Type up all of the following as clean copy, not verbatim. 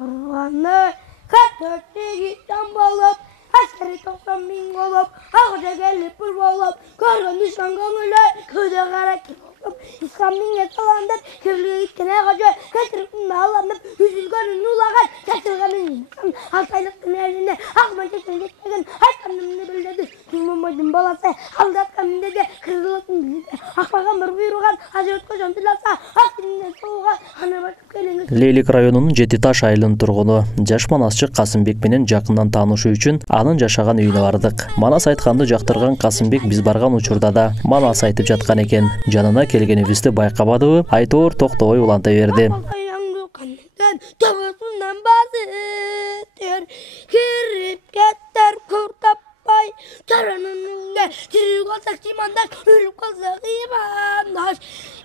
Turganı katörtü tam bolup, askeri 90 bin olup, ağaca gelip bir bolup, görgün düşman gönüllü, köyde kara kim olup, İslam binge salandıp, kirliğe gittine ağaca, getirip ağlanıp, yüzülgönün ulagan, getirgenin insan, altaylık günlerinde, akma çekin gitmegin, haykanımını bildirdi, Cumhurbaşkanı'nın balası, aldatkanın dedi, kırgılıkın bildirdi, akmagan bir buyruğan, Hazret Kocan tilasa, akdininden soğuğa, hanı başıp geliniz. Лейлик районунун Жети Таш айылынын тургуну жаш манасчы Касымбек менен жакындан таанышуу үчүн анын жашаган үйүнө бардык. Манас айтканды жактырган Касымбек биз барган учурда да манас айтып жаткан экен. Жанына келгенибизди байкабадыбы, айтоор токтобой уланта берди. Kirip getter kurtapay, taranınında tirik olsak çimandaş, ölüp kalsak imandaş.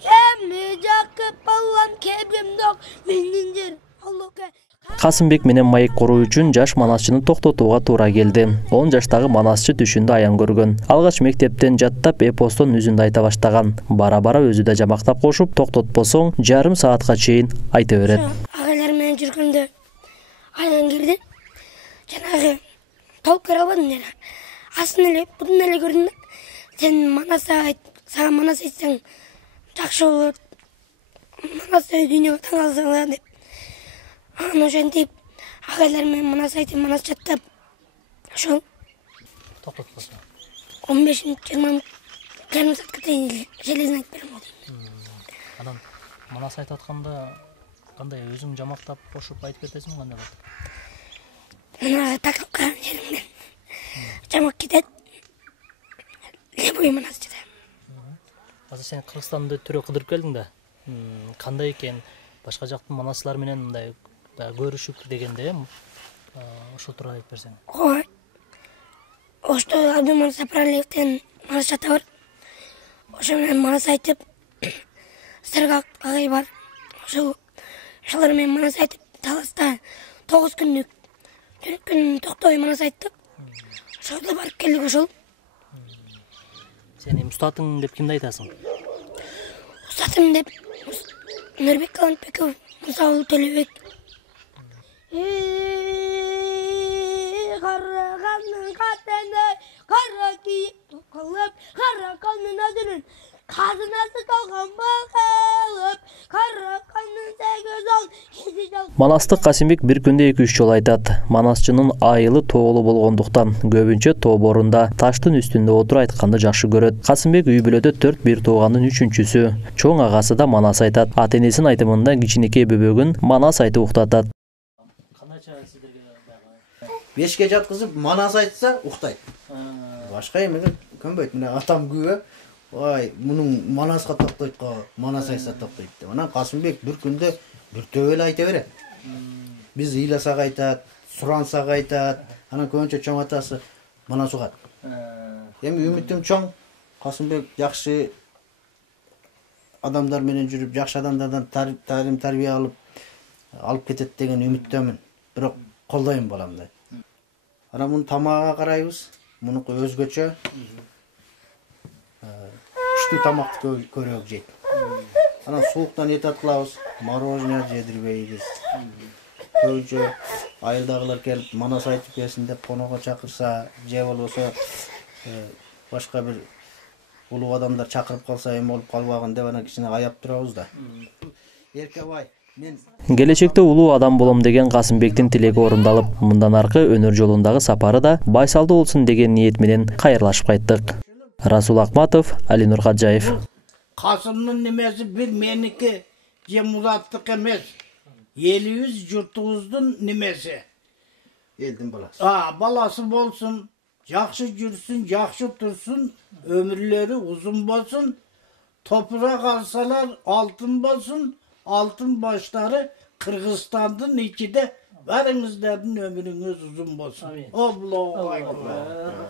Kemli jakıp ballan kebimdok, minnincer Allah'a. Касымбек менен маек куруу үчүн жаш манасчыны токтотууга туура келди. 10 жаштагы манасчы түшүндө аян көргөн. Алгач мектептен жаттап эпостон үзүндү айта баштаган. Бара-бара өзү да жамактап кошуп, токтотпосоң жарым саатка чейин айта берет. Агалар менен жүргөндө аян кирди. Жанагы толук көрө албадым мен. Асын эле, бутун эле көрдүм. Сен манас айт, сага манас айтсаң жакшы болот. Манас дүйнөгө таң алсаң деп. Аны ошентип, агалар менен манас айтып, манас жаттап, ошол Токтотпосоң. 15-20 жарым саатка чейин железин айтып берем дейм. Анан манас айтып атканда кандай өзүң жамактап кошуп айтып кетесиң, кандай болот? Мына такып калган жеримден жамак кетет. Лебой манас жатам. Азыр сен Кыргызстанды түрө кыдырып келдиң да. Кандай экен? Башка жактын манаслар менен мындай көрүшүп дегенде, ошол тууралуу айтып берсең. Ой. Ошто Абдуман Сапаралиевден манас жата бар. Ошо менен манас айтып, Сыргак агай бар. Ошолор менен манас айтып, Таласта 9 күнлүк күн токтобой манас айттык. Ошолда барып келдик ошол. Сен устатың деп кимди айтасың? Устатым деп Нурбек Калантбеков, Мусаул Төлөбек. Караганның катыны, кара кийип токолуп, караканның өзүнүн казынасы толгон багылып, караканның сегиз ол, кизи жол. Манастык Касымбек бир күндө 2-3 жолу айтат. Манасчынын айылы тоолуу болгондуктан көбүнчө тоо борунда таштын үстүндө отуруп айтканды жакшы көрөт. Касымбек үй бүлөдө 4 туугандын 3-чүсү. Чоң агасы да манас айтат. Ата-энесинин айтымында кичинекей бөбөгүн манас айтып уктатат. 5ке жаткызып манас айтса уктайт. Башка эме көнбөйт. Мына атам күбө. Ой, мунун манаска токтойт го, манас айтса токтойт деп. Анан Касымбек бир күндө бир төбөл айта берет. Биз ыйласак айтат, сурансак айтат. Анан көбүнчө чоң атасы манас угат. Эми үмүтүм чоң. Касымбек жакшы адамдар менен жүрүп, жакшы адамдардан тарим тарбия алып кетет деген үмүттөмүн. Бирок колдойм баламды. Анан муну тамагына карайбыз. Мунуку өзгөчө. Куштуу тамакты көрөк жейт. Анан сууктан этат кылабыз, мороженое жедирбейбиз. Көбүнчө айылдагылар келип манас айтып келсин деп коного чакырса, же болбосо башка бир улуу адамдар чакырып калса эми болуп калбагын деп анан кичине аяп турабыз да. Эркебай, мен Келечекте улуу адам болом деген Касымбектин тилеги орундалып, мындан аркы өнөр жолундагы сапары да байсалдуу болсун деген ниет менен кайрылашып кайттык. Расул Акматов, Али Нуркаджаев. Касымдын немеси бир меники, же Мураттык эмес. Элибиз журтубуздун немеси. элдин баласы. Баласы болсун, жакшы жүрсүн, жакшы турсун, өмүрлөрү узун болсун. Топурак алсалар алтын болсун, алтын баштары Кыргызстандын ичинде барыңыздардын өмүрүңүз узун болсун. Аллаху акбар.